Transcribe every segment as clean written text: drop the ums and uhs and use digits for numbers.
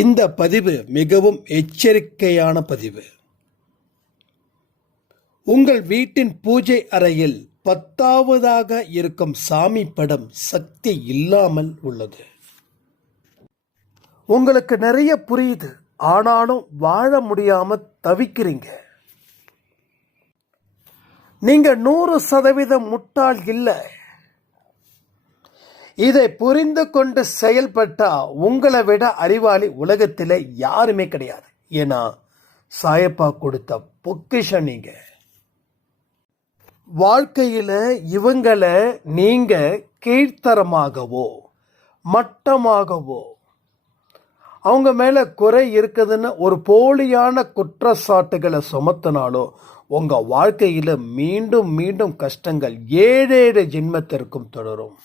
இந்த பதிவு மிகவும் எச்சரிக்கையான பதிவு. உங்கள் வீட்டின் பூஜை அறையில் 10வதாக இருக்கும் சாமி படம் சக்தி இல்லாமல் உள்ளது. உங்களுக்கு நிறைய புரியுது, ஆனாலும் வாழ முடியாம தவிக்கிறீங்க. நீங்க 100% முட்டாள் இல்லை. இதை புரிந்து கொண்டு செயல்பட்டா உங்களை விட அறிவாளி உலகத்தில் யாருமே கிடையாது. ஏன்னா சாயப்பா கொடுத்த பொக்கிஷம் நீங்க. வாழ்க்கையில இவங்களை நீங்க கீழ்த்தரமாகவோ மட்டமாகவோ அவங்க மேல குறை இருக்குதுன்னு ஒரு போலியான குற்றச்சாட்டுகளை சுமத்தினாலோ உங்க வாழ்க்கையில மீண்டும் மீண்டும் கஷ்டங்கள் 7 ஜென்மத்திற்கும் தொடரும்.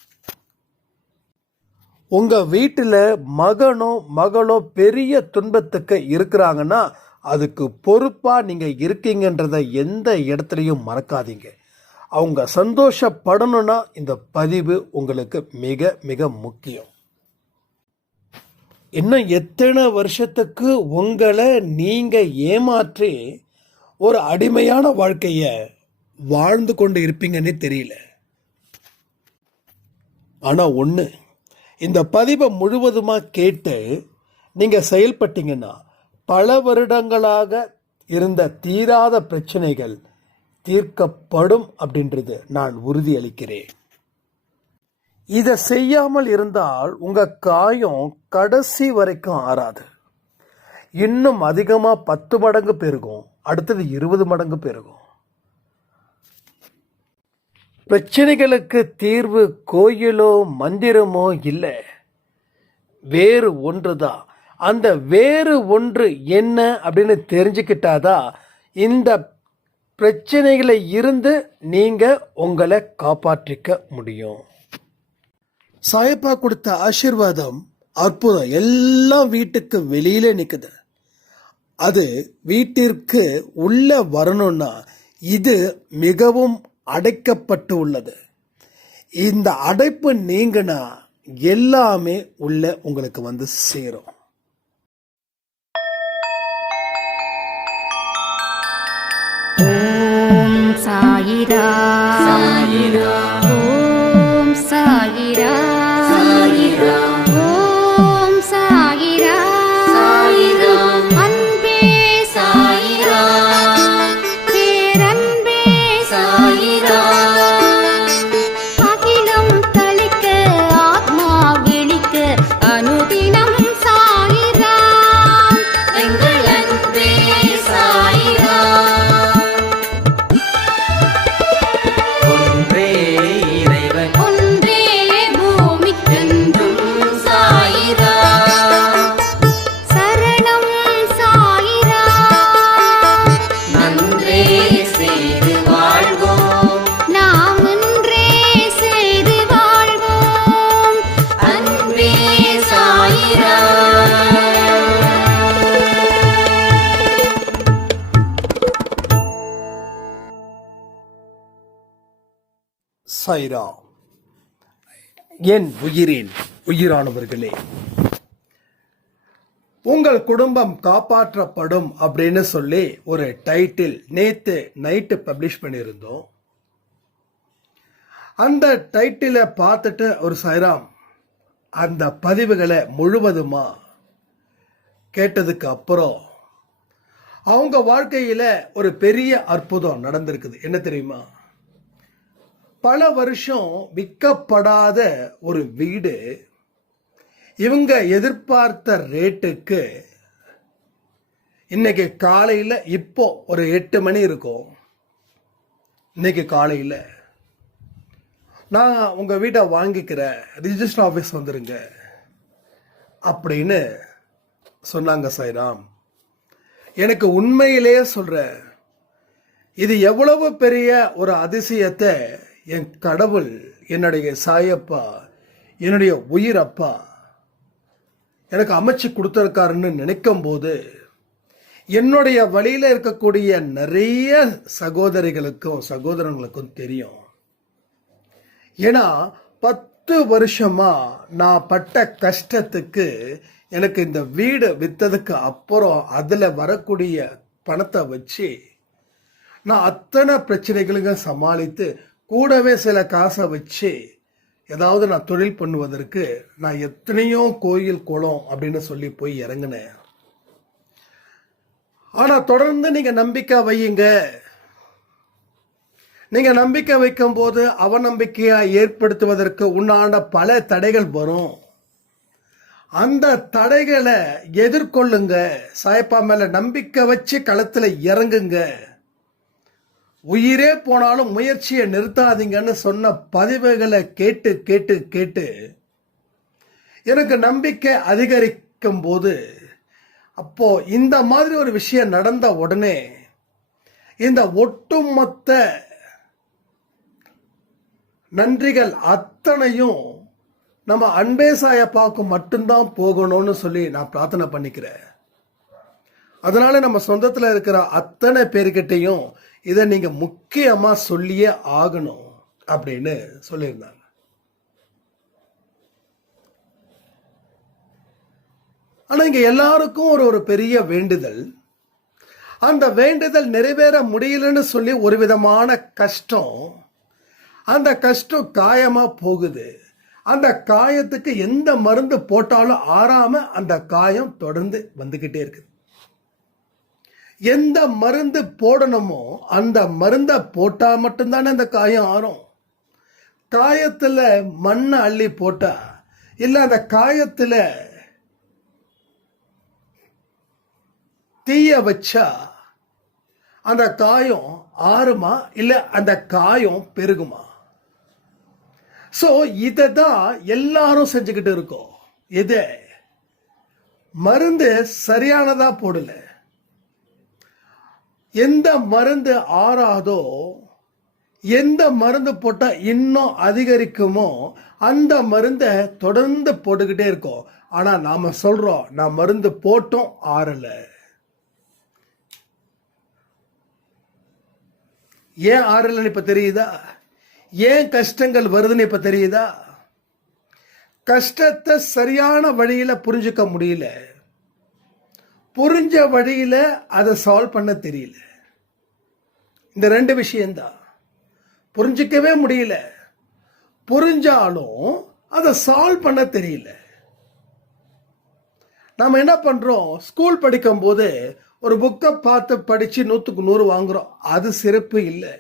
உங்க வீட்டில் மகனோ மகளோ பெரிய துன்பத்துக்கு இருக்கிறாங்கன்னா அதுக்கு பொறுப்பா நீங்க இருக்கீங்கன்றத எந்த இடத்துலையும் மறக்காதீங்க. அவங்க சந்தோஷப்படணும்னா இந்த பதிவு உங்களுக்கு மிக மிக முக்கியம். இன்னும் எத்தனை வருஷத்துக்கு உங்களை நீங்க ஏமாற்றி ஒரு அடிமையான வாழ்க்கைய வாழ்ந்து கொண்டு இருப்பீங்கன்னே தெரியல. ஆனா ஒன்று, இந்த பதிவை முழுவதுமாக கேட்டு நீங்கள் செயல்பட்டீங்கன்னா பல வருடங்களாக இருந்த தீராத பிரச்சனைகள் தீர்க்கப்படும் அப்படின்றது நான் உறுதியளிக்கிறேன். இதை செய்யாமல் இருந்தால் உங்கள் காயம் கடைசி வரைக்கும் ஆறாது. இன்னும் அதிகமாக 10 மடங்கு பெருகும், அடுத்தது 20 மடங்கு பெருகும். பிரச்சனைகளுக்கு தீர்வு கோயிலோ மந்திரமோ இல்லை, வேறு ஒன்று தான். அந்த வேறு ஒன்று என்ன அப்படின்னு தெரிஞ்சுக்கிட்டாதான் இந்த பிரச்சனைகளை இருந்து நீங்க உங்களை காப்பாற்றிக்க முடியும். சாயப்பா கொடுத்த ஆசீர்வாதம் அற்புதம். எல்லாம் வீட்டுக்கு வெளியில நிக்குது. அது வீட்டிற்கு உள்ள வரணும்னா இது மிகவும் அடைக்கப்பட்டு உள்ளது. இந்த அடைப்பு நீங்கினா எல்லாமே உள்ள உங்களுக்கு வந்து சேரும். ஓம் சாயிரா சாயிரா, ஓம் சாயிரா சாயிரா, ஓம் சாயிரா சாயிரா, அன்பே சாயிரா, பேரன்பே சாயிரா, அகிலம் தளிக்க ஆத்மா விழிக்க அனுதினம் சாயிரா, எங்கள் அன்பே சாயிரா. ஒன்றே இறைவன், ஒன்றே பூமிக்கென்றும் சாயிரா, சரணம் சாயிரா, நன்றே செய்து வாழ்வோம், நாம் ஒன்றே செய்து வாழ்வோம், அன்பே சாயிரா. சாய்ரா. என் உயிரின் உயிரானவர்களே, உங்கள் குடும்பம் காப்பாற்றப்படும் அப்படின்னு சொல்லி ஒரு டைட்டில் நேத்து நைட்டு பப்ளிஷ் பண்ணியிருந்தோம். அந்த டைட்டிலை பார்த்துட்டு ஒரு சாய்ராம் அந்த பதிவுகளை முழுவதுமா கேட்டதுக்கு அப்புறம் அவங்க வாழ்க்கையில ஒரு பெரிய அற்புதம் நடந்திருக்குது. என்ன தெரியுமா? பல வருஷம் விற்கப்படாத ஒரு வீடு இவங்க எதிர்பார்த்த ரேட்டுக்கு இன்னைக்கு காலையில், இப்போ ஒரு 8 மணி இருக்கும், இன்னைக்கு காலையில் நான் உங்கள் வீட்டை வாங்கிக்கிறேன், ரிஜிஸ்டர் ஆஃபீஸ் வந்துருங்க அப்படின்னு சொன்னாங்க. சாய்ராம், எனக்கு உண்மையிலேயே சொல்கிறேன், இது எவ்வளவு பெரிய ஒரு அதிசயத்தை என் கடவுள், என்னுடைய சாயப்பா, என்னுடைய உயிர் அப்பா எனக்கு அமைச்சு கொடுத்துருக்காருன்னு நினைக்கும் போது என்னுடைய வழியில் இருக்கக்கூடிய நிறைய சகோதரிகளுக்கும் சகோதரங்களுக்கும் தெரியும். ஏன்னா 10 வருஷமா நான் பட்ட கஷ்டத்துக்கு எனக்கு இந்த வீடு விற்றதுக்கு அப்புறம் அதில் வரக்கூடிய பணத்தை வச்சு நான் அத்தனை பிரச்சனைகளுக்கும் சமாளித்து கூடவே சில காசை வச்சு ஏதாவது நான் தொழில் பண்ணுவதற்கு நான் எத்தனையோ கோயில் குளம் அப்படின்னு சொல்லி போய் இறங்கினேன். ஆனால் தொடர்ந்து நீங்கள் நம்பிக்கை வையுங்க. நீங்கள் நம்பிக்கை வைக்கும் போது அவநம்பிக்கையை ஏற்படுத்துவதற்கு உண்டான பல தடைகள் வரும். அந்த தடைகளை எதிர்கொள்ளுங்க. சாயப்பா மேல நம்பிக்கை வச்சு களத்தில் இறங்குங்க. உயிரே போனாலும் முயற்சியை நிறுத்தாதீங்கன்னு சொன்ன பதிவுகளை கேட்டு கேட்டு கேட்டு எனக்கு நம்பிக்கை அதிகரிக்கும் போது, அப்போ இந்த மாதிரி ஒரு விஷயம் நடந்த உடனே இந்த ஒட்டுமொத்த நன்றிகள் அத்தனையும் நம்ம அன்பே சாயப்பாவுக்கு மட்டும்தான் போகணும்னு சொல்லி நான் பிரார்த்தனை பண்ணிக்கிறேன். அதனால நம்ம சொந்தத்தில் இருக்கிற அத்தனை பேர்கிட்டையும் இதை நீங்க முக்கியமா சொல்லியே ஆகணும் அப்படின்னு சொல்லியிருந்தாங்க. ஆனா இங்க எல்லாருக்கும் ஒரு பெரிய வேண்டுதல். அந்த வேண்டுதல் நிறைவேற முடியலன்னு சொல்லி ஒரு விதமான கஷ்டம். அந்த கஷ்டம் காயமா போகுது. அந்த காயத்துக்கு எந்த மருந்து போட்டாலும் ஆறாம அந்த காயம் தொடர்ந்து வந்துகிட்டே இருக்குது. எந்த மருந்து போடணுமோ அந்த மருந்தை போட்டா மட்டும்தானே அந்த காயம் ஆறும். காயத்துல மண்ணை அள்ளி போட்டா இல்ல அந்த காயத்துல தீய வச்சா அந்த காயம் ஆறுமா இல்ல அந்த காயம் பெருகுமா? சோ இதை தான் எல்லாரும் செஞ்சுக்கிட்டு இருக்கோம். இது மருந்து சரியானதா போடல. எந்த மருந்து ஆறாதோ, எந்த மருந்து போட்டா இன்னும் அதிகரிக்குமோ அந்த மருந்தை தொடர்ந்து போட்டுக்கிட்டே இருக்கோம். ஆனா நாம சொல்றோம் நான் மருந்து போட்டோம் ஆறல. ஏன் ஆறலன்னு இப்ப தெரியுதா? ஏன் கஷ்டங்கள் வருதுன்னு இப்ப தெரியுதா? கஷ்டத்தை சரியான வழியில புரிஞ்சுக்க முடியல. புரிஞ்ச வழியில அதை சால்வ் பண்ண தெரியல. இந்த ரெண்டு விஷயம்தான். புரிஞ்சிக்கவே முடியல, புரிஞ்சாலும் அதை சால்வ் பண்ண தெரியல. நாம என்ன பண்றோம்? ஸ்கூல் படிக்கும் போது ஒரு புக்கை பார்த்து படிச்சு 100க்கு 100 வாங்குறோம். அது சிறப்பு இல்லை.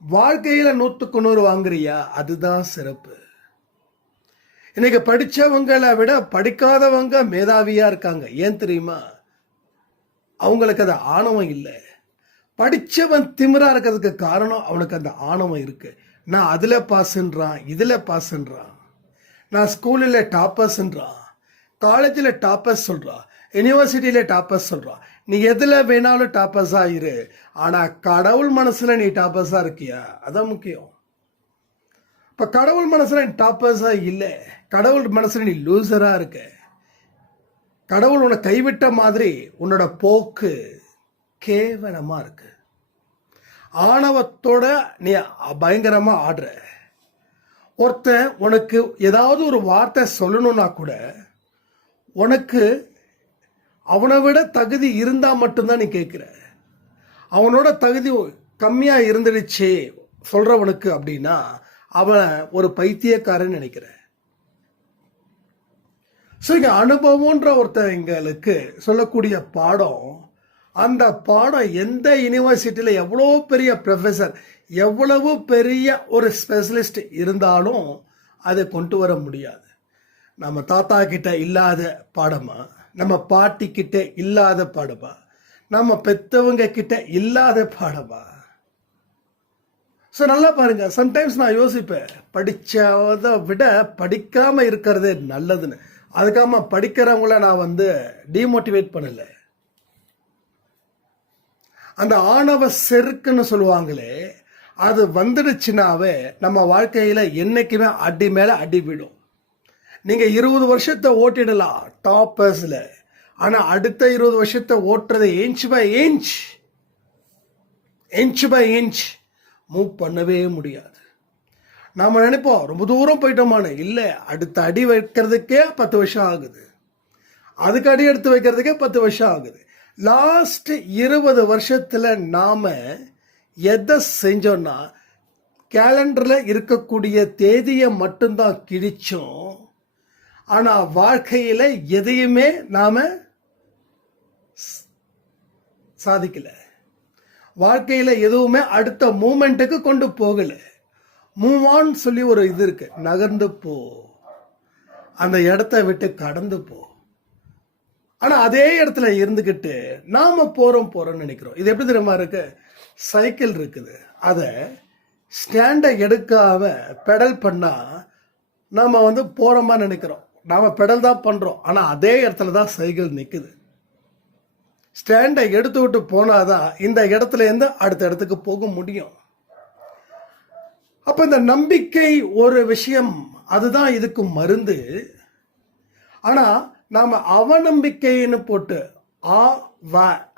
வாழ்க்கையில 100க்கு 100 வாங்குறியா? அதுதான் சிறப்பு. இன்னைக்கு படிச்சவங்களை விட படிக்காதவங்க மேதாவியா இருக்காங்க. ஏன் தெரியுமா? அவங்களுக்கு அது ஆணவம் இல்லை. படிச்சவன் திமிரா இருக்கிறதுக்கு காரணம் அவனுக்கு அந்த ஆணவம் இருக்கு. நான் அதுல பாஸ்ன்றான், இதுல பாஸ்ன்றான். நான் ஸ்கூலில் டாப்பர்ஸ்ன்றான், காலேஜில் டாப்பர்ஸ் சொல்றான், யூனிவர்சிட்டியில டாப்பர்ஸ் சொல்றான். நீ எதுல வேணாலும் டாப்பர்ஸா இரு, ஆனா கடவுள் மனசுல நீ டாப்பர்ஸா இருக்கியா? அதான் முக்கியம். இப்ப கடவுள் மனசுல நீ டாப்பர்ஸா இல்ல, கடவுள் மனசுல நீ லூசரா இருக்க. கடவுள் உன்னை கைவிட்ட மாதிரி உன்னோட போக்கு கேவலமா இருக்கு. ஆணவத்தோட நீ பயங்கரமா ஆடுற. ஒருத்தன் உனக்கு ஏதாவது ஒரு வார்த்தை சொல்லணும்னா கூட உனக்கு அவனை விட தகுதி இருந்தா மட்டும்தான் நீ கேட்கிற. அவனோட தகுதி கம்மியா இருந்துடுச்சு சொல்றவனுக்கு அப்படின்னா அவன் ஒரு பைத்தியக்காரன் நினைக்கிற. சரிங்க, அனுபவம்ன்ற ஒருத்தங்களுக்கு சொல்லக்கூடிய பாடம், அந்த பாடம் எந்த யூனிவர்சிட்டியில எவ்வளோ பெரிய ப்ரொஃபஸர், எவ்வளவு பெரிய ஒரு ஸ்பெஷலிஸ்ட் இருந்தாலும் அதை கொண்டு வர முடியாது. நம்ம தாத்தா கிட்ட இல்லாத பாடமா, நம்ம பாட்டி கிட்ட இல்லாத பாடமா, நம்ம பெத்தவங்க கிட்ட இல்லாத பாடமா? ஸோ நல்லா பாருங்க. சம்டைம்ஸ் நான் யோசிப்பேன், படிச்சதை விட படிக்காம இருக்கிறது நல்லதுன்னு. அதுக்காக படிக்கிறவங்கள நான் டிமோட்டிவேட் பண்ணல. அந்த ஆணவ செருக்குன்னு சொல்லுவாங்களே, அது வந்துடுச்சுனாவே நம்ம வாழ்க்கையில என்னைக்குமே அடி மேல அடி விடும். நீங்க 20 வருஷத்தை ஓட்டிடலாம் டாப்பர்ஸ்ல, ஆனா அடுத்த 20 வருஷத்தை ஓட்டுறதை இன்ச் பை இன்ச் மூவ் பண்ணவே முடியாது. நாம நினைப்போம் ரொம்ப தூரம் போயிட்டோமான்னு. இல்லை, அடுத்த அடி வைக்கிறதுக்கே 10 வருஷம் ஆகுது. அதுக்கு அடி எடுத்து வைக்கிறதுக்கே 10 வருஷம் ஆகுது. லாஸ்ட் 20 வருஷத்துல நாம எதை செஞ்சோம்னா கேலண்டர்ல இருக்கக்கூடிய தேதியை மட்டும்தான் கிழிச்சோம். ஆனா வாழ்க்கையில எதையுமே நாம சாதிக்கல. வாழ்க்கையில எதுவுமே அடுத்த மூமெண்ட்டுக்கு கொண்டு போகல. மூவ் ஆன் சொல்லி ஒரு இது இருக்கு, நகர்ந்து போ, அந்த இடத்த விட்டு கடந்து போ. ஆனா அதே இடத்துல இருந்துகிட்டு நாம போறோம்னு நினைக்கிறோம். இது எப்படி தெரியுமா இருக்கு? சைக்கிள் இருக்குது, அதை ஸ்டாண்டை எடுக்காம பெடல் பண்ணா நாம போறோமா நினைக்கிறோம். நாம பெடல் தான் பண்றோம், ஆனா அதே இடத்துல தான் சைக்கிள் நிக்குது. ஸ்டாண்டை எடுத்து விட்டு போனாதான் இந்த இடத்துல இருந்து அடுத்த இடத்துக்கு போக முடியும். அப்ப இந்த நம்பிக்கை ஒரு விஷயம், அதுதான் இதுக்கு மருந்து. ஆனா நாம அவநம்பிக்கைன்னு போட்டு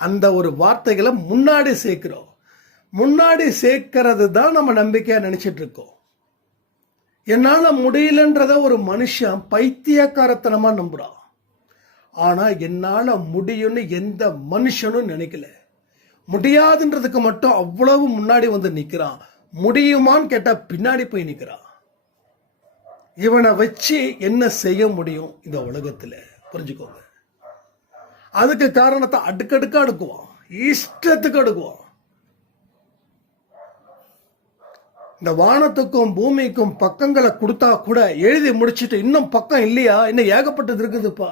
அந்த ஒரு வார்த்தைகளை முன்னாடி சேர்க்கிறோம். முன்னாடி சேர்க்கிறது தான் நம்ம நம்பிக்கையா நினைச்சிட்டு இருக்கோம். என்னால முடியலன்றத ஒரு மனுஷன் பைத்தியக்காரத்தனமா நம்புறான். ஆனா என்னால முடியும்னு எந்த மனுஷனும் நினைக்கல. முடியாதுன்றதுக்கு மட்டும் அவ்வளவு முன்னாடி நிக்கிறான். முடியுமான்னு கேட்டா பின்னாடி போய் நிக்கிறான். இவனை வச்சு என்ன செய்ய முடியும் இந்த உலகத்துல? புரிஞ்சுக்கோங்க. அதுக்கு காரணத்தை அடுக்கடுக்கா அடுக்குவான், இஷ்டத்துக்கு அடுக்குவான். இந்த வானத்துக்கும் பூமிக்கும் பக்கங்களை கொடுத்தா கூட எழுதி முடிச்சுட்டு இன்னும் பக்கம் இல்லையா, இன்னும் ஏகப்பட்டது இருக்குதுப்பா,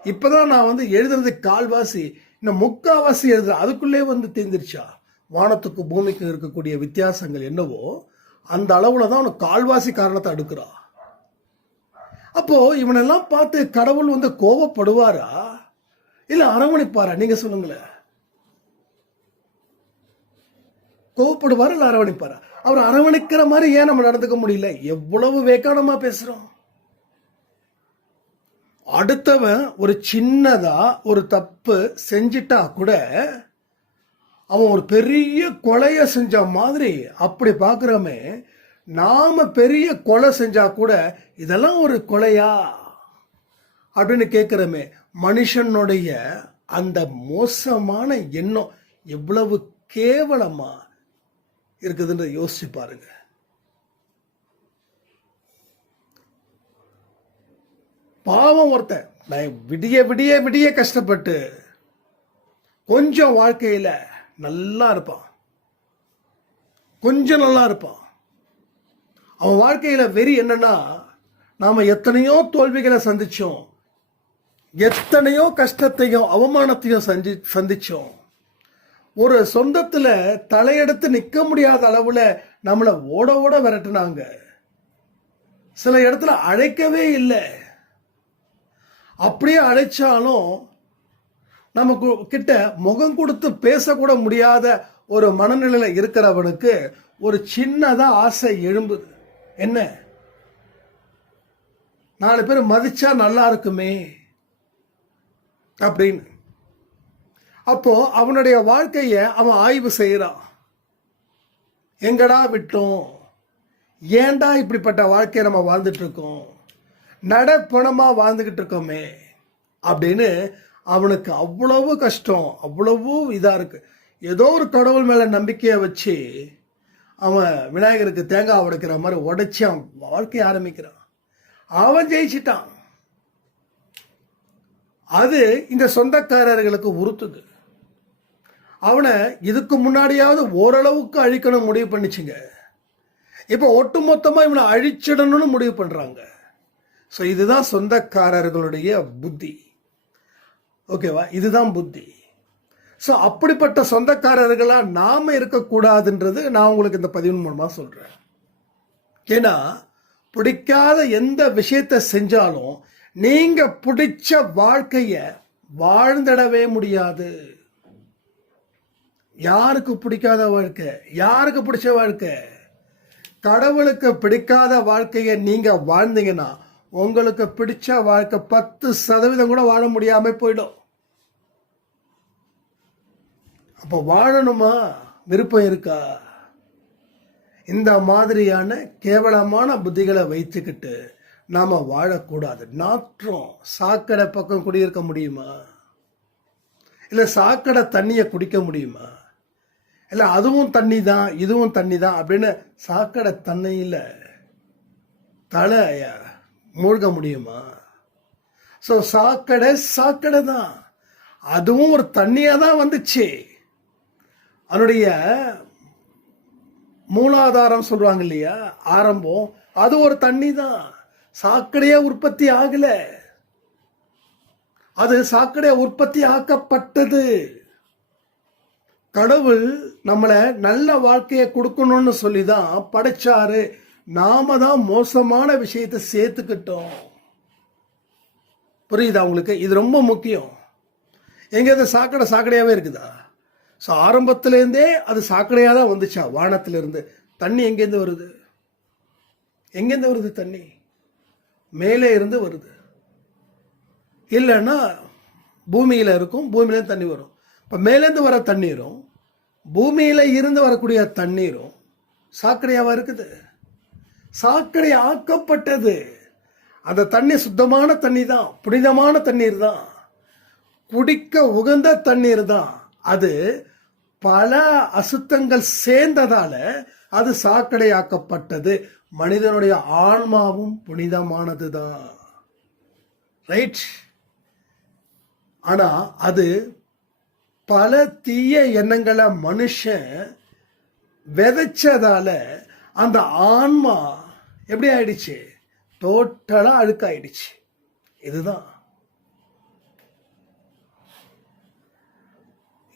இப்பதான் நான் எழுதுறது கால்வாசி, இன்னும் முக்காவாசி எழுதுறேன், அதுக்குள்ளே தெரிஞ்சிருச்சா? வானத்துக்கும் பூமிக்கும் இருக்கக்கூடிய வித்தியாசங்கள் என்னவோ அந்த அளவுல தான் அவனுக்கு கால்வாசி காரணத்தை அடுக்குறா. அப்போ இவனெல்லாம் பார்த்து கடவுள் கோபப்படுவாரா இல்ல அரவணைப்பாரா? நீங்க சொல்லுங்களேன். கோபப்படுவாரா இல்ல அரவணைப்பாரா? அவர் அரவணைக்கிற மாதிரி ஏன் நம்ம நடந்துக்க முடியல? எவ்வளவு வேக்கானமா பேசுறோம். அடுத்தவன் ஒரு சின்னதா ஒரு தப்பு செஞ்சிட்டா கூட அவன் ஒரு பெரிய கொலைய செஞ்ச மாதிரி அப்படி பார்க்கிறோமே. நாம பெரிய கொலை செஞ்சா கூட இதெல்லாம் ஒரு கொலையா அப்படின்னு கேட்கிறோமே. மனுஷனுடைய அந்த மோசமான எண்ணம் எவ்வளவு கேவலமா இருக்குதுன்னு யோசிச்சு பாருங்க. பாவம் ஒருத்தன் நான் விடிய விடிய விடிய கஷ்டப்பட்டு கொஞ்சம் வாழ்க்கையில நல்லா இருப்பான், கொஞ்சம் நல்லா இருப்பான். அவன் வாழ்க்கையில வெறி என்னன்னா, நாம எத்தனையோ தோல்விகளை சந்திச்சோம், எத்தனையோ கஷ்டத்தையும் அவமானத்தையும் சந்திச்சோம். ஒரு சொந்தத்துல தலையெடுத்து நிக்க முடியாத அளவுல நம்மளை ஓட ஓட விரட்டுனாங்க. சில இடத்துல அழைக்கவே இல்லை. அப்படியே அழைச்சாலும் நமக்கு கிட்ட முகம் கொடுத்து பேசக்கூட முடியாத ஒரு மனநிலையில இருக்கிறவனுக்கு ஒரு சின்னதா ஆசை எழும்புது. என்ன? 4 பேர் மதிச்சா நல்லா இருக்குமே அப்படின்னு. அப்போ அவனுடைய வாழ்க்கைய அவன் ஆய்வு செய்யறான். எங்கடா விட்டோம்? ஏன்டா இப்படிப்பட்ட வாழ்க்கையை நம்ம வாழ்ந்துட்டு இருக்கோம்? நடப்பணமா வாழ்ந்துகிட்டு இருக்கோமே அப்படின்னு அவனுக்கு அவ்வளவு கஷ்டம், அவ்வளவு இதா இருக்கு. ஏதோ ஒரு கடவுள் மேல நம்பிக்கையை வச்சு அவன் விநாயகருக்கு தேங்காய் உடைக்கிற மாதிரி உடைச்சு அவன் வாழ்க்கையை ஆரம்பிக்கிறான். அவன் ஜெயிச்சிட்டான். அது இந்த சொந்தக்காரர்களுக்கு உறுத்துது. அவனை இதுக்கு முன்னாடியாவது ஓரளவுக்கு அழிக்கணும் முடிவு பண்ணிச்சுங்க. இப்போ ஒட்டுமொத்தமா இவனை அழிச்சிடணும்னு முடிவு பண்றாங்க. ஸோ இதுதான் சொந்தக்காரர்களுடைய புத்தி. ஓகேவா? இதுதான் புத்தி. ஸோ அப்படிப்பட்ட சொந்தக்காரர்களா நாம இருக்கக்கூடாதுன்றது நான் உங்களுக்கு இந்த பதிவின் மூலமா சொல்றேன். ஏன்னா பிடிக்காத எந்த விஷயத்தை செஞ்சாலும் நீங்க பிடிச்ச வாழ்க்கைய வாழ்ந்திடவே முடியாது. யாருக்கு பிடிக்காத வாழ்க்கை? யாருக்கு பிடிச்ச வாழ்க்கை? கடவுளுக்கு பிடிக்காத வாழ்க்கையை நீங்க வாழ்ந்தீங்கன்னா உங்களுக்கு பிடிச்ச வாழ்க்கை 10% கூட வாழ முடியாம போயிடும். அப்ப வாழணுமா? விருப்பம் இருக்கா? இந்த மாதிரியான கேவலமான புத்திகளை வைத்துக்கிட்டு நாம வாழக்கூடாது. நாற்றம் சாக்கடை பக்கம் குடியிருக்க முடியுமா? இல்லை சாக்கடை தண்ணியை குடிக்க முடியுமா? இல்லை அதுவும் தண்ணி தான் இதுவும் தண்ணி தான் அப்படின்னு சாக்கடை தண்ணியில் தலை மூழ்க முடியுமா? ஸோ சாக்கடை தான், அதுவும் ஒரு தண்ணியாக தான் வந்துச்சு. அதனுடைய மூலாதாரம் சொல்றாங்க இல்லையா, ஆரம்பம், அது ஒரு தண்ணி தான். சாக்கடையா உற்பத்தி ஆகல, அது சாக்கடையா உற்பத்தி ஆக்கப்பட்டது. கடவுள் நம்மளை நல்ல வாழ்க்கையை கொடுக்கணும்னு சொல்லி தான் படைச்சாரு. நாம தான் மோசமான விஷயத்தை சேர்த்துக்கிட்டோம். புரியுதா உங்களுக்கு? இது ரொம்ப முக்கியம். எங்கேயாவது சாக்கடையாவே இருக்குதா? ஸோ ஆரம்பத்திலேருந்தே அது சாக்கடையாக தான் வந்துச்சா? வானத்திலிருந்து தண்ணி எங்கேருந்து வருது? எங்கேருந்து வருது தண்ணி? மேலே இருந்து வருது. இல்லைன்னா பூமியில் இருக்கும், பூமியிலேருந்து தண்ணி வரும். இப்போ மேலேருந்து வர தண்ணீரும் பூமியில் இருந்து வரக்கூடிய தண்ணீரும் சாக்கடையாவா இருக்குது? சாக்கடை ஆக்கப்பட்டது. அந்த தண்ணி சுத்தமான தண்ணி தான், புனிதமான தண்ணீர் தான், குடிக்க உகந்த தண்ணீர் தான். அது பல அசுத்தங்கள் சேர்ந்ததால அது சாக்கடையாக்கப்பட்டது. மனிதனுடைய ஆன்மாவும் புனிதமானது தான், ரைட்? ஆனா அது பல தீய எண்ணங்களை மனுஷன் விதைச்சதால அந்த ஆன்மா எப்படி ஆயிடுச்சு? டோட்டலா அழுக்காயிடுச்சு. இதுதான்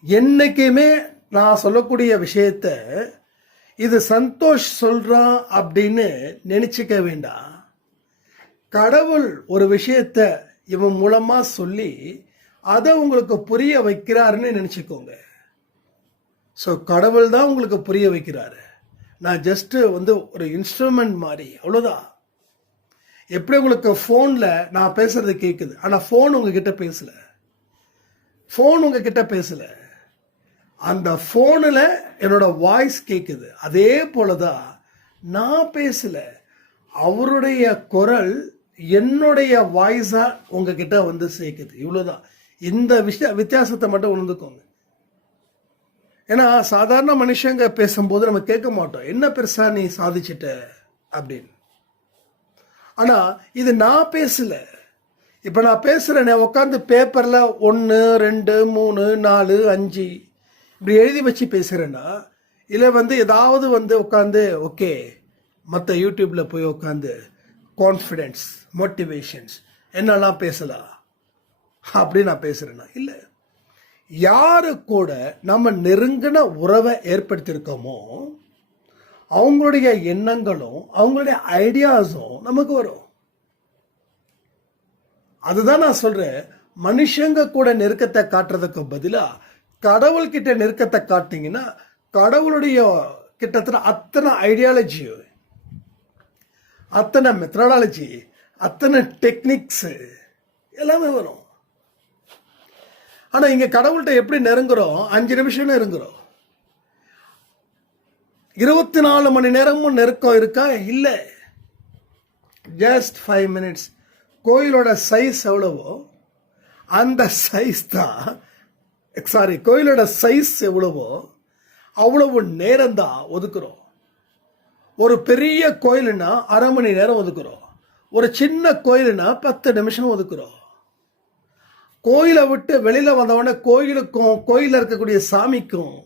என்னைக்குமே நான் சொல்லக்கூடிய விஷயத்த இது சந்தோஷ் சொல்றான் அப்படின்னு நினைச்சுக்க வேண்டாம். கடவுள் ஒரு விஷயத்த இவன் மூலமா சொல்லி அதை உங்களுக்கு புரிய வைக்கிறாருன்னு நினைச்சுக்கோங்க. ஸோ கடவுள் தான் உங்களுக்கு புரிய வைக்கிறாரு. நான் ஜஸ்ட் ஒரு இன்ஸ்ட்ருமெண்ட் மாதிரி, அவ்வளோதான். எப்படி உங்களுக்கு ஃபோனில் நான் பேசுறது கேட்குது, ஆனால் ஃபோன் உங்ககிட்ட பேசல. ஃபோன் உங்ககிட்ட பேசல, அந்த ஃபோனில் என்னோட வாய்ஸ் கேட்குது. அதே போலதான் நான் பேசல, அவருடைய குரல் என்னுடைய வாய்ஸா உங்ககிட்ட சேர்க்குது. இவ்வளோதான். இந்த வித்தியாசத்தை மட்டும் உணர்ந்துக்கோங்க. ஏன்னா சாதாரண மனுஷங்க பேசும்போது நம்ம கேட்க மாட்டோம், என்ன பெருசா நீ சாதிச்சிட்ட அப்படின்னு. ஆனா இது நான் பேசல. இப்ப நான் பேசுறேன், உட்காந்து பேப்பர்ல 1 2 3 4 5 இப்படி எழுதி வச்சு பேசுறேன்னா, இல்லை ஏதாவது உட்காந்து ஓகே மற்ற யூடியூப்ல போய் உட்காந்து கான்ஃபிடென்ஸ், மோட்டிவேஷன்ஸ் என்னெல்லாம் பேசலாம் அப்படி நான் பேசுறேன்னா இல்லை. யாரு கூட நம்ம நெருங்கின உறவை ஏற்படுத்தியிருக்கோமோ அவங்களுடைய எண்ணங்களும் அவங்களுடைய ஐடியாஸும் நமக்கு வரும். அதுதான் நான் சொல்றேன், மனுஷங்க கூட நெருக்கத்தை காட்டுறதுக்கு பதிலா கடவுள்கிட்ட நெருக்கத்தை காட்டிங்கன்னா கடவுளுடைய கிட்டத்தட்ட அத்தனை ஐடியாலஜி, அத்தனை மெத்தடாலஜி, அத்தனை டெக்னிக்ஸ் எல்லாமே வரும். ஆனா இங்க கடவுள்கிட்ட எப்படி நெருங்குறோம்? 5 நிமிஷம் நெருங்குறோம். 24 மணி நேரமும் நெருக்கம் இருக்கா? இல்லை, ஜஸ்ட் 5 minutes. கோயிலோட சைஸ் எவ்வளவோ அந்த சைஸ் தான், கோயிலோட சைஸ் எவ்வளவோ அவ்வளவு நேரம் தான் ஒதுக்குறோம். ஒரு பெரிய கோயிலுன்னா 1/2 மணி நேரம் ஒதுக்குறோம், ஒரு சின்ன கோயிலுன்னா 10 நிமிஷம் ஒதுக்குறோம். கோயிலை விட்டு வெளியில வந்தவொடனே கோயிலுக்கும் கோயில இருக்கக்கூடிய சாமிக்கும்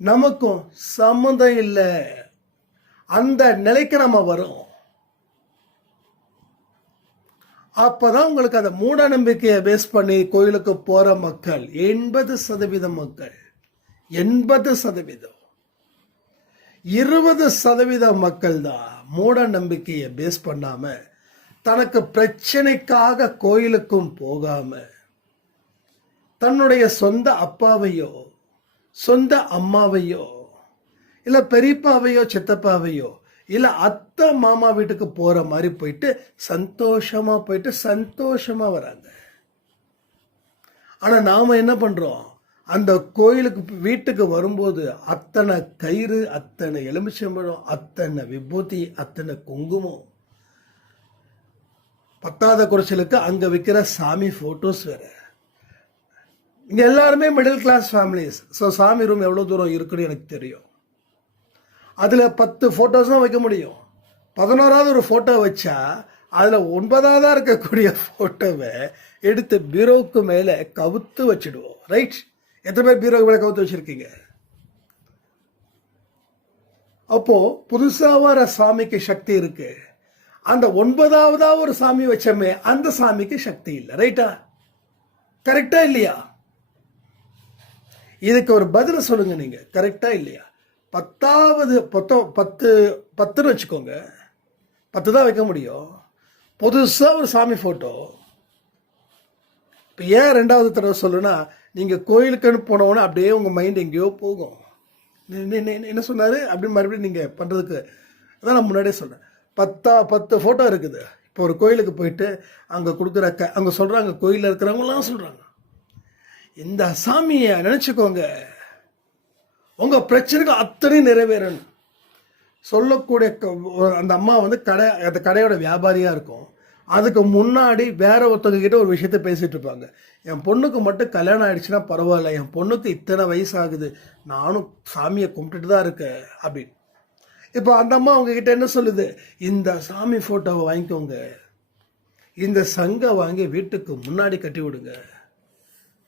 நமக்கும் சம்மந்தம் இல்லை. அந்த நிலைக்கு நம்ம வரும். அப்பதான் உங்களுக்கு அந்த மூட நம்பிக்கையை பேஸ் பண்ணி கோயிலுக்கு போற மக்கள் 80% மக்கள், 80%, 20% மக்கள் தான் மூட நம்பிக்கையை பேஸ் பண்ணாம தனக்கு பிரச்சனைக்காக கோயிலுக்கும் போகாம தன்னுடைய சொந்த அப்பாவையோ சொந்த அம்மாவையோ இல்ல பெரியப்பாவையோ சித்தப்பாவையோ இல்ல அத்தை மாமா வீட்டுக்கு போற மாதிரி போயிட்டு சந்தோஷமா வராங்க. ஆனா நாம என்ன பண்றோம்? அந்த கோயிலுக்கு வீட்டுக்கு வரும்போது அத்தனை கயிறு, அத்தனை எலுமிச்சம்பழம், அத்தனை விபூதி, அத்தனை குங்குமம். பத்தாத குறைச்சலுக்கு அங்க விற்கிற சாமி போட்டோஸ் வேற. இங்க எல்லாருமே மிடில் கிளாஸ் ஃபேமிலிஸ். ஸோ சாமி ரூம் எவ்வளோ தூரம் இருக்குன்னு எனக்கு தெரியும். அதில் 10 ஃபோட்டோஸ் தான் வைக்க முடியும். 11வது ஒரு ஃபோட்டோ வச்சா அதில் 9வதாக இருக்கக்கூடிய ஃபோட்டோவை எடுத்து பீரோவுக்கு மேலே கவுத்து வச்சுடுவோம். ரைட்? எத்தனை பேர் பீரோவுக்கு மேலே கவுத்து வச்சுருக்கீங்க? அப்போது புதுசாக வர சாமிக்கு சக்தி இருக்கு. அந்த 9வதாக ஒரு சாமி வச்சோமே அந்த சாமிக்கு சக்தி இல்லை. ரைட்டா? கரெக்டா இல்லையா? இதுக்கு ஒரு பதில் சொல்லுங்க நீங்க. கரெக்டா இல்லையா? 10ன்னு வச்சுக்கோங்க. 10 தான் வைக்க முடியும். புதுசா ஒரு சாமி போட்டோ. இப்போ ஏன் 2வது தடவை சொல்லுன்னா, நீங்க கோயிலுக்குன்னு போனவொன்னே அப்படியே உங்க மைண்ட் எங்கேயோ போகும். என்ன சொன்னாரு அப்படின்னு மறுபடியும் நீங்க பண்றதுக்கு அதான் நான் முன்னாடியே சொன்னேன். 10 ஃபோட்டோ இருக்குது. இப்போ ஒரு கோயிலுக்கு போயிட்டு அங்கே கொடுக்குற அங்கே சொல்கிறாங்க, கோயிலில் இருக்கிறவங்களாம் சொல்கிறாங்க, இந்த சாமியை நினச்சிக்கோங்க, உங்கள் பிரச்சனைக்கு அத்தனையும் நிறைவேறணும் சொல்லக்கூடிய அந்த அம்மா வந்து அந்த கடையோட வியாபாரியாக இருக்கும். அதுக்கு முன்னாடி வேற ஒருத்தவங்க கிட்ட ஒரு விஷயத்த பேசிட்டு இருப்பாங்க. என் பொண்ணுக்கு மட்டும் கல்யாணம் ஆயிடுச்சுன்னா பரவாயில்ல, என் பொண்ணுக்கு இத்தனை வயசு ஆகுது, நானும் சாமியை கும்பிட்டுட்டு தான் இருக்கேன் அப்படின்னு. இப்போ அந்த அம்மா அவங்க கிட்ட என்ன சொல்லுது? இந்த சாமி போட்டோவை வாங்கிக்கோங்க, இந்த சங்கை வாங்கி வீட்டுக்கு முன்னாடி கட்டி விடுங்க,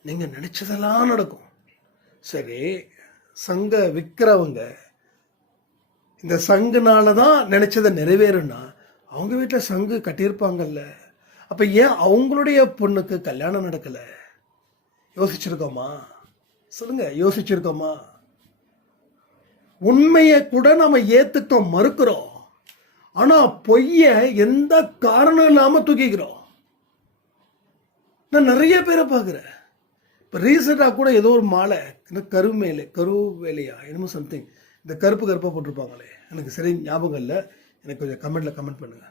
நீங்க நினைச்சதெல்லாம் நடக்கும். சரி, சங்க விற்கிறவங்க இந்த சங்குனால தான் நினைச்சதை நிறைவேறும்னா அவங்க வீட்டில் சங்கு கட்டியிருப்பாங்கல்ல, அப்ப ஏன் அவங்களுடைய பொண்ணுக்கு கல்யாணம் நடக்கல? யோசிச்சிருக்கோமா? சொல்லுங்க, யோசிச்சிருக்கோமா? உண்மையை கூட நம்ம ஏத்துக்க மறுக்கிறோம். ஆனா பொய்ய எந்த காரணம் இல்லாம தூக்கிக்கிறோம். நான் நிறைய பேரை பார்க்கிறேன். இப்போ ரீசெண்டாக கூட ஏதோ ஒரு மாலை, கருவேலையா என்னமோ சம்திங், இந்த கருப்பாக போட்டிருப்பாங்களே, எனக்கு சரி ஞாபகம் இல்லை, எனக்கு கொஞ்சம் கமெண்ட் பண்ணுங்க.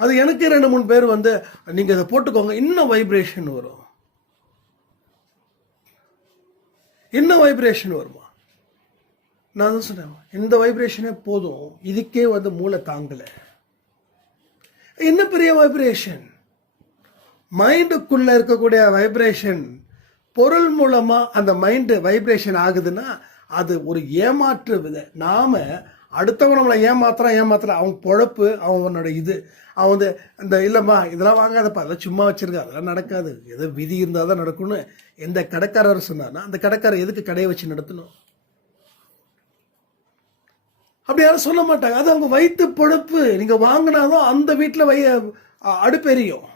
அது எனக்கு 2-3 பேர் வந்து நீங்க இதை போட்டுக்கோங்க, இன்னும் வைப்ரேஷன் வரும், இன்னும் வைப்ரேஷன் வருமா? நான் தான் சொன்னேன், இந்த வைப்ரேஷனே போதும், இதுக்கே வந்து மூளை தாங்கலை. என்ன பெரிய வைப்ரேஷன்? மைண்டுக்குள்ள இருக்கக்கூடிய வைப்ரேஷன் பொருள் மூலமா அந்த மைண்டு வைப்ரேஷன் ஆகுதுன்னா அது ஒரு ஏமாற்று வித. நாம அடுத்தவங்க நம்மளை ஏமாத்துறான், அவன் பொழப்பு, அவனோட இது, அவன் வந்து இந்த இல்லைம்மா இதெல்லாம் வாங்காதப்பா, அதெல்லாம் சும்மா வச்சிருக்க, அதெல்லாம் நடக்காது, ஏதோ விதி இருந்தால் தான் நடக்கும்னு எந்த கடைக்காரர் சொன்னார்னா அந்த கடைக்காரர் எதுக்கு கடையை வச்சு நடத்தணும்? அப்படி யாரும் சொல்ல மாட்டாங்க. அது அவங்க வயிற்று பொழப்பு. நீங்க வாங்கினாதான் அந்த வீட்டில் அடுப்பெரியும்.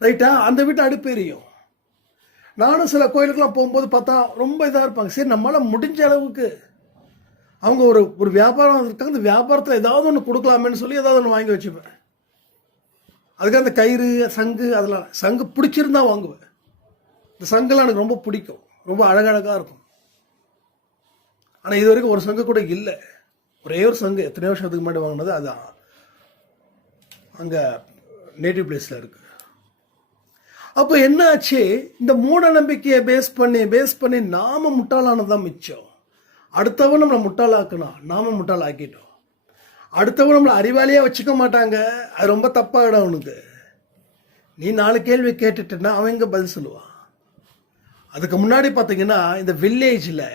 ரைட்டா? அந்த வீட்டில் அடுப்பெரியும். நானும் சில கோயிலுக்கெல்லாம் போகும்போது பார்த்தா ரொம்ப இதாக இருப்பாங்க. சரி, நம்மளால முடிஞ்ச அளவுக்கு அவங்க ஒரு வியாபாரம் இருக்காங்க, அந்த வியாபாரத்தில் ஏதாவது ஒன்று கொடுக்கலாமேன்னு சொல்லி ஏதாவது ஒன்று வாங்கி வச்சுப்பேன். அதுக்கு அந்த கயிறு, சங்கு, அதெல்லாம் சங்கு பிடிச்சிருந்தா வாங்குவேன். இந்த சங்குலாம் எனக்கு ரொம்ப பிடிக்கும், ரொம்ப அழகழகாக இருக்கும். ஆனால் இது வரைக்கும் ஒரு சங்கு கூட இல்லை. ஒரே ஒரு சங்கு எத்தனை வருஷத்துக்கு முன்னாடி வாங்கினது, அது அங்கே நேட்டிவ் பிளேஸில் இருக்கு. அப்போ என்ன ஆச்சு? இந்த மூட நம்பிக்கையை பேஸ் பண்ணி நாம முட்டாளானதான் மிச்சம். அடுத்தவன் நம்மளை முட்டாளாக்கணும், நாம முட்டாள் ஆக்கிட்டோம். அடுத்தவன் நம்மளை அறிவாளியா வச்சுக்க மாட்டாங்க, அது ரொம்ப தப்பாகிடும் அவனுக்கு. நீ 4 கேள்வி கேட்டுட்டேன்னா அவன் எங்க பதில் சொல்லுவான்? அதுக்கு முன்னாடி பார்த்தீங்கன்னா இந்த வில்லேஜில்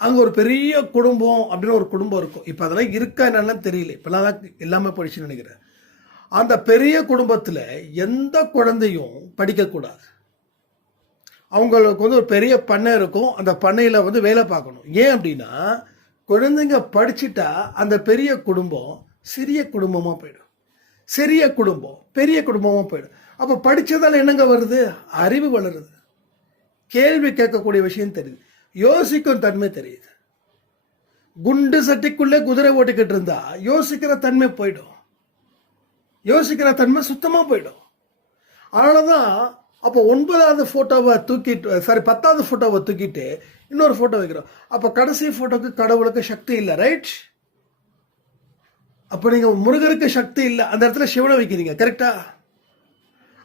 அங்கே ஒரு பெரிய குடும்பம் அப்படின்னு ஒரு குடும்பம் இருக்கும். இப்போ அதெல்லாம் இருக்கா என்னன்னு தெரியல, இப்பெல்லாம் தான் எல்லாமே படிச்சுன்னு நினைக்கிறேன். அந்த பெரிய குடும்பத்தில் எந்த குழந்தையும் படிக்கக்கூடாது. அவங்களுக்கு வந்து ஒரு பெரிய பண்ணை இருக்கும், அந்த பண்ணையில் வந்து வேலை பார்க்கணும். ஏன் அப்படின்னா குழந்தைங்க படிச்சுட்டா அந்த பெரிய குடும்பம் சிறிய குடும்பமாக போயிடும், சிறிய குடும்பம் பெரிய குடும்பமாக போயிடும். அப்போ படித்ததால் என்னங்க வருது? அறிவு வளருது, கேள்வி கேட்கக்கூடிய விஷயம் தெரியுது, யோசிக்கும் தன்மை தெரியுது. குண்டு சட்டிக்குள்ளே குதிரை ஓட்டிக்கிட்டு இருந்தா யோசிக்கிற தன்மை போயிடும், யோசிக்கிற தன்மை சுத்தமாக போயிடும். அதனாலதான் அப்போ 9வது ஃபோட்டோவை தூக்கிட்டு, 10வது ஃபோட்டோவை தூக்கிட்டு இன்னொரு ஃபோட்டோ வைக்கிறோம். அப்போ கடைசி ஃபோட்டோக்கு கடவுளுக்கு சக்தி இல்லை. ரைட்? அப்போ நீங்கள் முருகருக்கு சக்தி இல்லை, அந்த இடத்துல சிவனை வைக்கிறீங்க. கரெக்டா?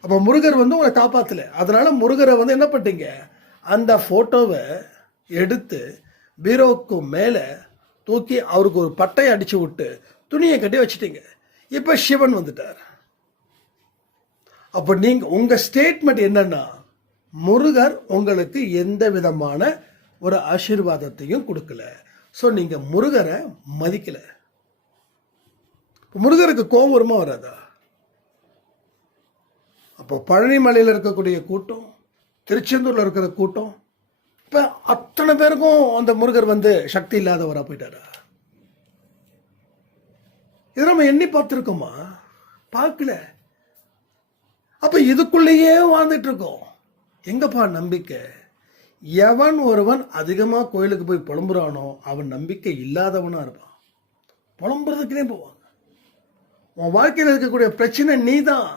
அப்போ முருகர் வந்து உங்களை காப்பாற்றல. அதனால முருகரை வந்து என்ன பண்ணிட்டீங்க, அந்த ஃபோட்டோவை எடுத்து பீரோவுக்கு மேலே தூக்கி அவருக்கு ஒரு பட்டையை அடிச்சு விட்டு துணியை கட்டி வச்சுட்டீங்க. இப்போ சிவன் வந்துட்டார். அப்போ நீங்கள் உங்கள் ஸ்டேட்மெண்ட் என்னன்னா, முருகர் உங்களுக்கு எந்த விதமான ஒரு ஆசீர்வாதத்தையும் கொடுக்கல. ஸோ நீங்கள் முருகரை மதிக்கல. முருகருக்கு கோபம் வருமா வராதா? அப்போ பழனி மலையில் இருக்கக்கூடிய கூட்டம், திருச்செந்தூரில் இருக்கிற கூட்டம், இப்போ அத்தனை பேருக்கும் அந்த முருகர் வந்து சக்தி இல்லாதவராக போயிட்டாரா? இதை நம்ம எண்ணி பார்த்துருக்கோமா? பார்க்கல. அப்போ இதுக்குள்ளேயே வாழ்ந்துட்டு இருக்கோம். எங்கப்பா நம்பிக்கை? எவன் ஒருவன் அதிகமாக கோயிலுக்கு போய் புலம்புறானோ அவன் நம்பிக்கை இல்லாதவனாக இருப்பான். புலம்புறதுக்குனே போவாங்க. உன் வாழ்க்கையில் இருக்கக்கூடிய பிரச்சனை நீ தான்.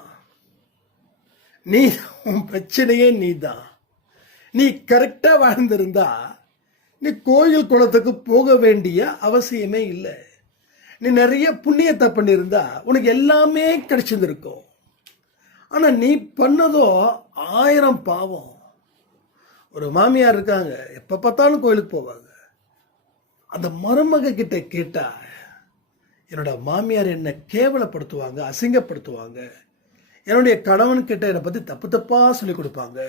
உன் பிரச்சனையே நீ தான். நீ கரெக்டாக வாழ்ந்திருந்தா நீ கோயில் குளத்துக்கு போக வேண்டிய அவசியமே இல்லை. நீ நிறைய புண்ணியத்தை பண்ணியிருந்தா உனக்கு எல்லாமே கிடைச்சிருந்திருக்கும். ஆனால் நீ பண்ணதோ 1000 பாவம். ஒரு மாமியார் இருக்காங்க, எப்போ பார்த்தாலும் கோயிலுக்கு போவாங்க. அந்த மருமக கிட்ட கேட்டா, என்னோட மாமியார் என்னை கேவலப்படுத்துவாங்க, அசிங்கப்படுத்துவாங்க. என்னுடைய கணவன் கிட்ட என்னை பற்றி தப்பு தப்பாக சொல்லி கொடுப்பாங்க.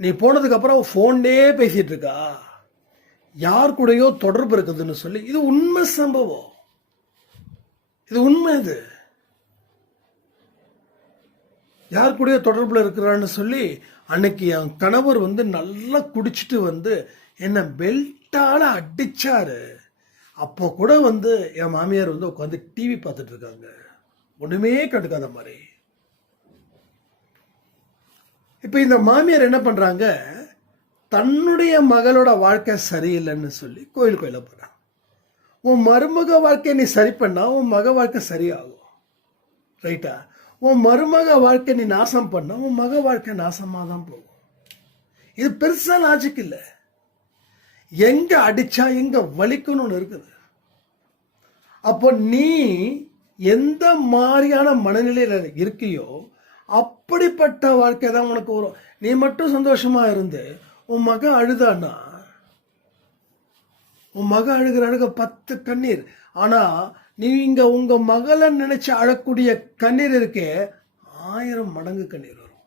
நீ போனதுக்கப்புறம் ஃபோன்லே பேசிகிட்டு இருக்கா, யார் கூடயோ தொடர்பு இருக்குதுன்னு சொல்லி. இது உண்மை சம்பவம். இது உண்மை. இது யார் கூடயோ தொடர்பில் இருக்கிறான்னு சொல்லி அன்னைக்கு என் கணவர் வந்து நல்லா குடிச்சிட்டு வந்து என்னை பெல்ட்டால் அடிச்சாரு. அப்போ கூட வந்து என் மாமியார் வந்து உட்காந்து டிவி பார்த்துட்டு இருக்காங்க, ஒன்றுமே கண்டுக்காத மாதிரி. இப்போ இந்த மாமியார் என்ன பண்ணுறாங்க, தன்னுடைய மகளோட வாழ்க்கை சரியில்லைன்னு சொல்லி கோயிலுக்கு போகிறாங்க. உன் மருமக வாழ்க்கையை நீ சரி பண்ணா உன் மக வாழ்க்கை சரியாகும், ரைட்டா? உன் மருமக வாழ்க்கை நீ நாசம் பண்ணா உன் மக வாழ்க்கை நாசமாக தான் போகும். இது பெருசா லாஜிக் இல்லை. எங்க அடிச்சா எங்க வலிக்கணும்னு இருக்குது. அப்போ நீ எந்த மாதிரியான மனநிலையில் இருக்கியோ அப்படிப்பட்ட வாழ்க்கை தான் உனக்கு வரும். நீ மட்டும் சந்தோஷமா இருந்து உன் மக அழுதான்னா, உன் மக அழுகிற அழுக 10 கண்ணீர். ஆனா நீங்க உங்க மகளை நினைச்சு அழக்கூடிய கண்ணீர் இருக்கே 1000 மடங்கு கண்ணீர் வரும்.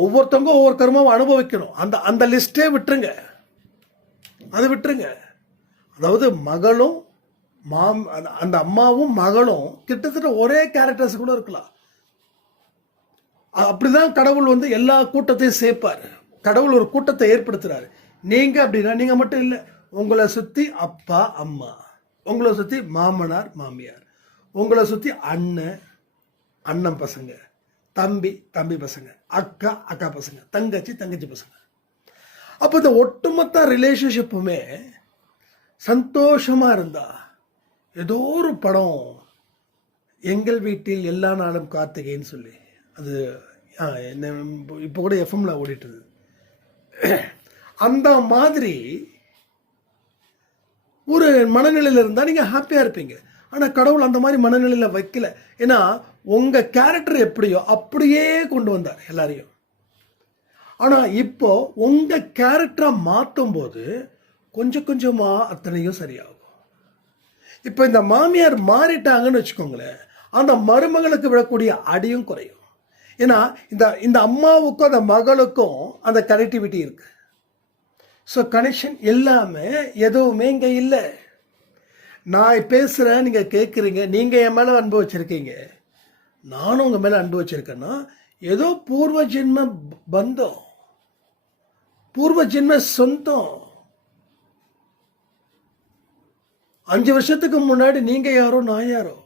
ஒவ்வொருத்தவங்க ஒவ்வொரு கர்மாவை அனுபவிக்கணும். அந்த லிஸ்டே விட்டுருங்க, அது விட்டுருங்க. அதாவது மகளும் அந்த அம்மாவும் மகளும் கிட்டத்தட்ட ஒரே கேரக்டர்ஸ் கூட இருக்கலாம். அப்படிதான் கடவுள் வந்து எல்லா கூட்டத்தையும் சேர்ப்பார். கடவுள் ஒரு கூட்டத்தை ஏற்படுத்துறாரு. நீங்க அப்படின்னா நீங்க மட்டும் இல்லை, உங்களை சுத்தி அப்பா அம்மா, உங்களை சுத்தி மாமனார் மாமியார், உங்களை சுத்தி அண்ணன் பசங்க, தம்பி பசங்க, அக்கா பசங்க, தங்கச்சி பசங்க. அப்போ இந்த ஒட்டுமொத்த ரிலேஷன்ஷிப்புமே சந்தோஷமா இருந்தா, ஏதோ ஒரு படம் எங்கள் வீட்டில் எல்லா நாளும் கார்த்திகைன்னு சொல்லி, அது இப்போ கூட எஃப்எம்ல ஓடிட்டுது. அந்த மாதிரி ஒரு மனநிலையில் இருந்தால் நீங்கள் ஹாப்பியாக இருப்பீங்க. ஆனால் கடவுள் அந்த மாதிரி மனநிலையில் வைக்கல. ஏன்னா உங்கள் கேரக்டர் எப்படியோ அப்படியே கொண்டு வந்தார் எல்லாரையும். ஆனால் இப்போ உங்கள் கேரக்டரை மாற்றும் போது கொஞ்சம் கொஞ்சமாக அத்தனையும் சரியாகும். இப்போ இந்த மாமியார் மாறிட்டாங்கன்னு வச்சுக்கோங்களேன், அந்த மருமகளுக்கு விடக்கூடிய அடியும் குறையும். ஏன்னா இந்த அம்மாவுக்கும் அந்த மகளுக்கும் அந்த கனெக்டிவிட்டி இருக்கு. ஸோ கனெக்ஷன் எல்லாமே எதுவுமே இங்கே இல்லை. நான் பேசுகிறேன், நீங்கள் கேட்குறீங்க, நீங்கள் என் மேலே அன்பு வச்சுருக்கீங்க, நானும் உங்கள் மேலே அன்பு வச்சுருக்கேன்னா ஏதோ பூர்வ ஜென்ம பந்தம், பூர்வ ஜென்ம சொந்தம். 5 வருஷத்துக்கு முன்னாடி நீங்கள் யாரோ நான் யாரோ.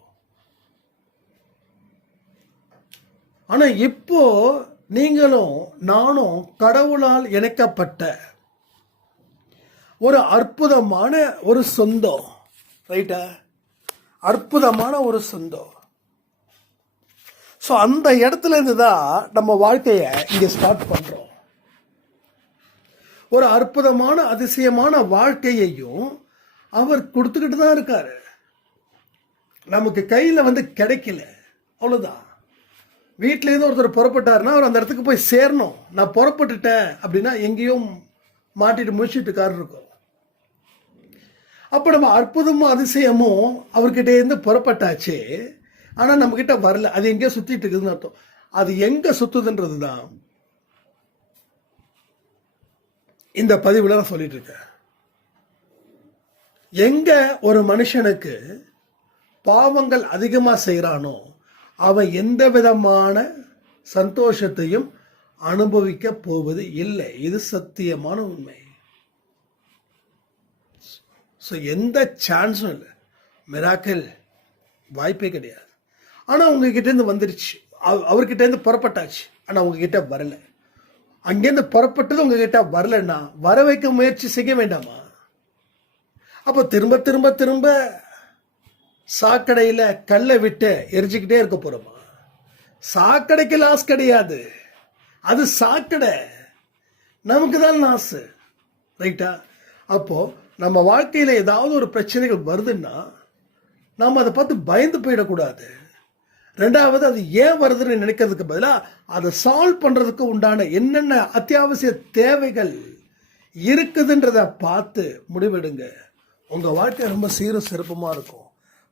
ஆனா இப்போ நீங்களும் நானும் கடவுளால் இணைக்கப்பட்ட ஒரு அற்புதமான ஒரு சொந்தம், ரைட்டா? அற்புதமான ஒரு சொந்தம். ஸோ அந்த இடத்துல இருந்து தான் நம்ம வாழ்க்கையை இங்கே ஸ்டார்ட் பண்றோம். ஒரு அற்புதமான அதிசயமான வாழ்க்கையையும் அவர் கொடுத்துக்கிட்டு தான் இருக்காரு. நமக்கு கையில் வந்து கிடைக்கல, அவ்வளோதான். வீட்டிலேருந்து ஒருத்தர் புறப்பட்டாருன்னா அவர் அந்த இடத்துக்கு போய் சேரணும். நான் புறப்பட்டுட்டேன் அப்படின்னா எங்கேயும் மாட்டிட்டு முடிச்சுட்டுக்காரு இருக்கும். அப்போ நம்ம அற்புதமும் அதிசயமும் அவர்கிட்ட இருந்து புறப்பட்டாச்சு, ஆனால் நம்மக்கிட்ட வரல. அது எங்கேயோ சுற்றிட்டு இருக்குதுன்னு அர்த்தம். அது எங்கே சுற்றுதுன்றது தான் இந்த பதிவில் நான் சொல்லிட்டு இருக்கேன். எங்கே ஒரு மனுஷனுக்கு பாவங்கள் அதிகமாக செய்கிறானோ அவன் எந்த விதமான சந்தோஷத்தையும் அனுபவிக்க போவது இல்லை. இது சத்தியமான உண்மை. ஸோ எந்த சான்ஸும் இல்லை, மிராக்கிள் வாய்ப்பே கிடையாது. ஆனால் உங்ககிட்டேருந்து வந்துருச்சு, அவர்கிட்டேருந்து புறப்பட்டாச்சு, ஆனால் உங்ககிட்ட வரல. அங்கேருந்து புறப்பட்டது உங்ககிட்ட வரலன்னா வர வைக்க முயற்சி செய்ய வேண்டாமா? அப்போ திரும்ப திரும்ப திரும்ப சாக்கடையில் கல்லை விட்டு எரிஞ்சுக்கிட்டே இருக்க போகிறோமா? சாக்கடைக்கு லாஸ் கிடையாது, அது சாக்கடை, நமக்கு தான் லாஸ், ரைட்டா? அப்போது நம்ம வாழ்க்கையில் ஏதாவது ஒரு பிரச்சனைகள் வருதுன்னா நாம் அதை பார்த்து பயந்து போயிடக்கூடாது. ரெண்டாவது, அது ஏன் வருதுன்னு நினைக்கிறதுக்கு பதிலாக அதை சால்வ் பண்ணுறதுக்கு உண்டான என்னென்ன அத்தியாவசிய தேவைகள் இருக்குதுன்றதை பார்த்து முடிவெடுங்க. உங்கள் வாழ்க்கை ரொம்ப சீரும் சிறப்புமாக இருக்கும்.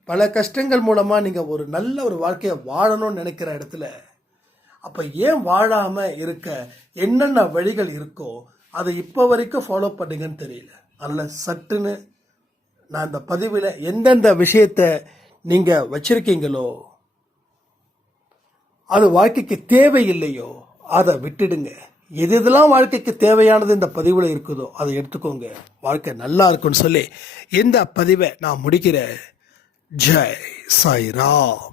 பல கஷ்டங்கள் மூலமாக நீங்கள் ஒரு நல்ல ஒரு வாழ்க்கையை வாழணும்னு நினைக்கிற இடத்துல அப்போ ஏன் வாழாமல் இருக்க என்னென்ன வழிகள் இருக்கோ அதை இப்போ வரைக்கும் ஃபாலோ பண்ணுங்கன்னு தெரியல. அதனால் சட்டுன்னு நான் இந்த பதிவில் எந்தெந்த விஷயத்தை நீங்கள் வச்சிருக்கீங்களோ அது வாழ்க்கைக்கு தேவையில்லையோ அதை விட்டுடுங்க. எது இதெல்லாம் வாழ்க்கைக்கு தேவையானது இந்த பதிவில் இருக்குதோ அதை எடுத்துக்கோங்க. வாழ்க்கை நல்லா இருக்குன்னு சொல்லி இந்த பதிவை நான் முடிக்கிறேன். ஜெய் சாய்ராம்.